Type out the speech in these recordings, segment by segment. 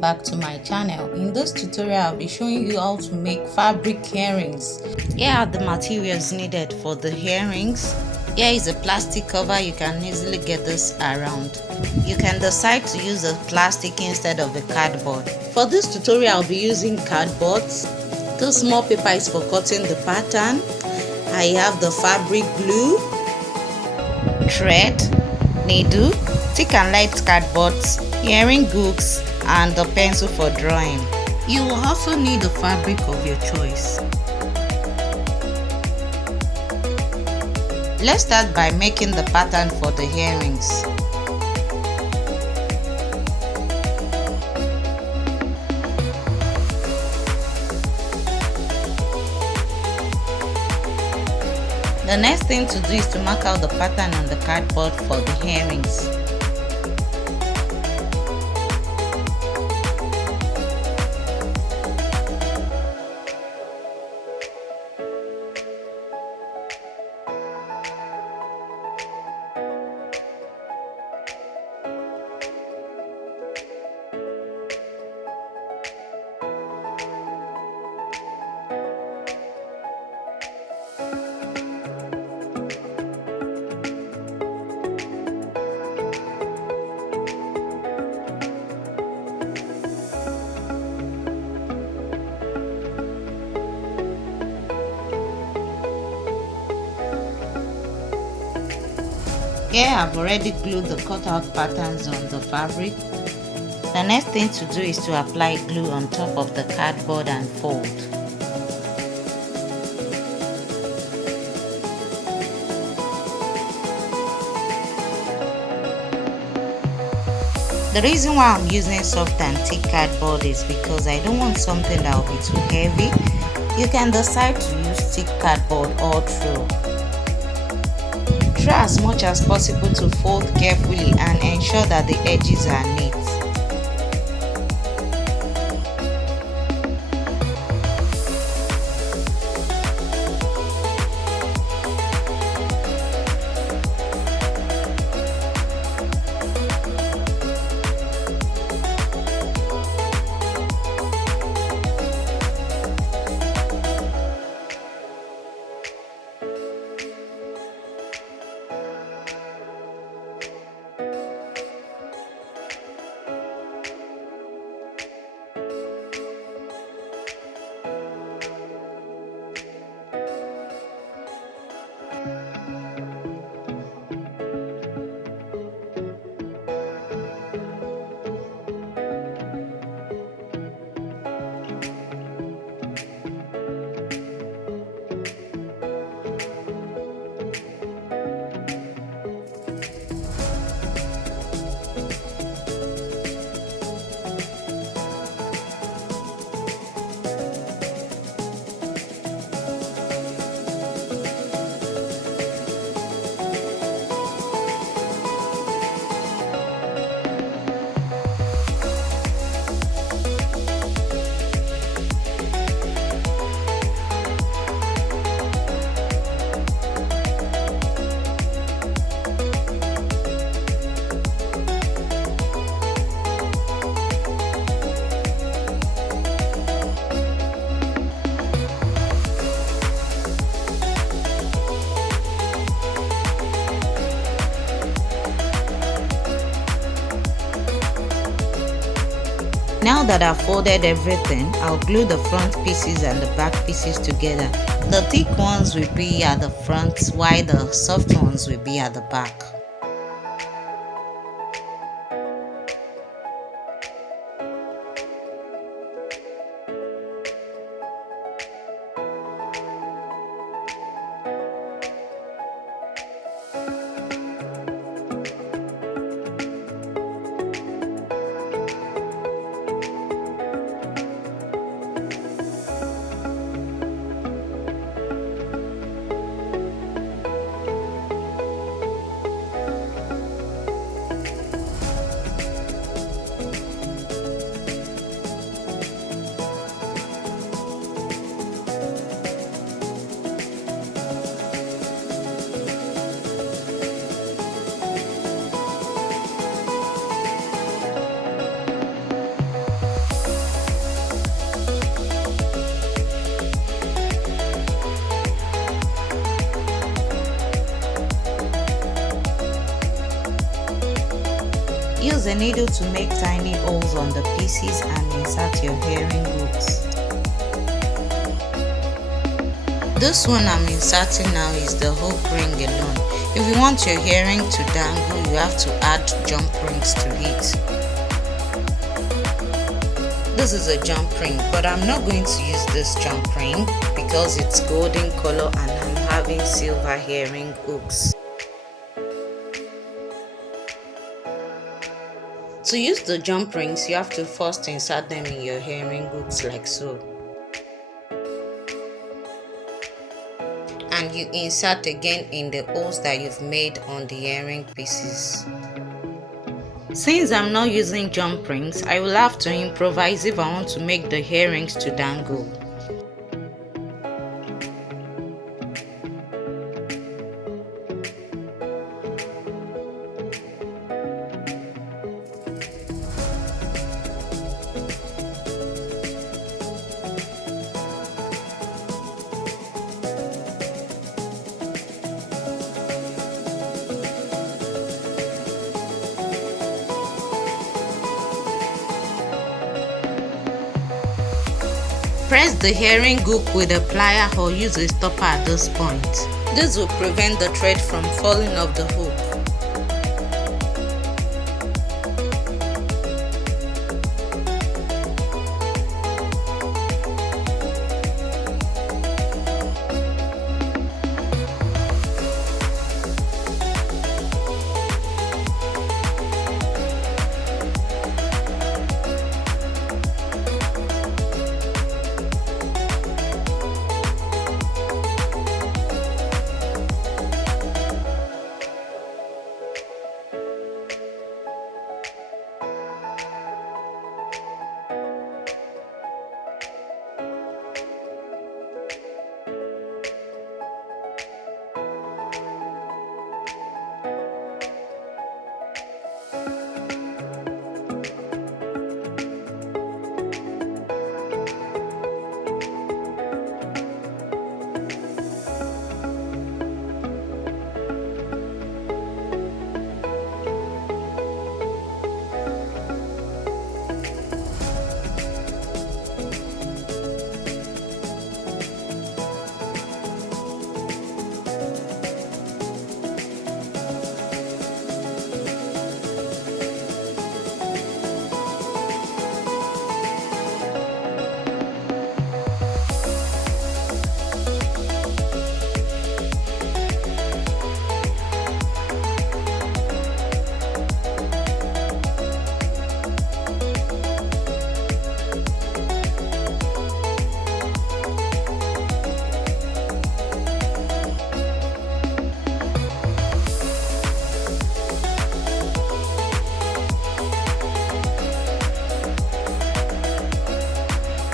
welcome back to my channel. In this tutorial I'll be showing you how to make fabric earrings. Here are the materials needed for the earrings. Here is a plastic cover. You can easily get this around. You can decide to use a plastic instead of a cardboard. For this tutorial I'll be using cardboard. This small paper is for cutting the pattern. I have the fabric glue, thread, needle, thick and light cardboard, earring hooks, and the pencil for drawing. You will also need the fabric of your choice. Let's start by making the pattern for the earrings. The next thing to do is to mark out the pattern on the cardboard for the earrings. Here I've already glued the cutout patterns on the fabric. The next thing to do is to apply glue on top of the cardboard and fold. The reason why I'm using soft and thick cardboard is because I don't want something that will be too heavy. You can decide to use thick cardboard all through. Try as much as possible to fold carefully and ensure that the edges are neat. Now that I've folded everything, I'll glue the front pieces and the back pieces together. The thick ones will be at the front while the soft ones will be at the back. a needle to make tiny holes on the pieces and insert your herring hooks. This one I'm inserting now is the hook ring alone. If you want your herring to dangle, you have to add jump rings to it. This is a jump ring, but I'm not going to use this jump ring because it's golden color and I'm having silver herring hooks. To use the jump rings, you have to first insert them in your herring hooks like so. And you insert again in the holes that you've made on the herring pieces. Since I'm not using jump rings, I will have to improvise if I want to make the herrings to dangle. Press the herring hook with a plier or use a stopper at this point. This will prevent the thread from falling off the hook.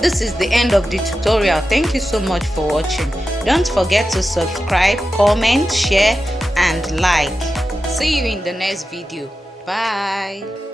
This is the end of the tutorial. Thank you so much for watching. Don't forget to subscribe, comment, share and like. See you in the next video. Bye.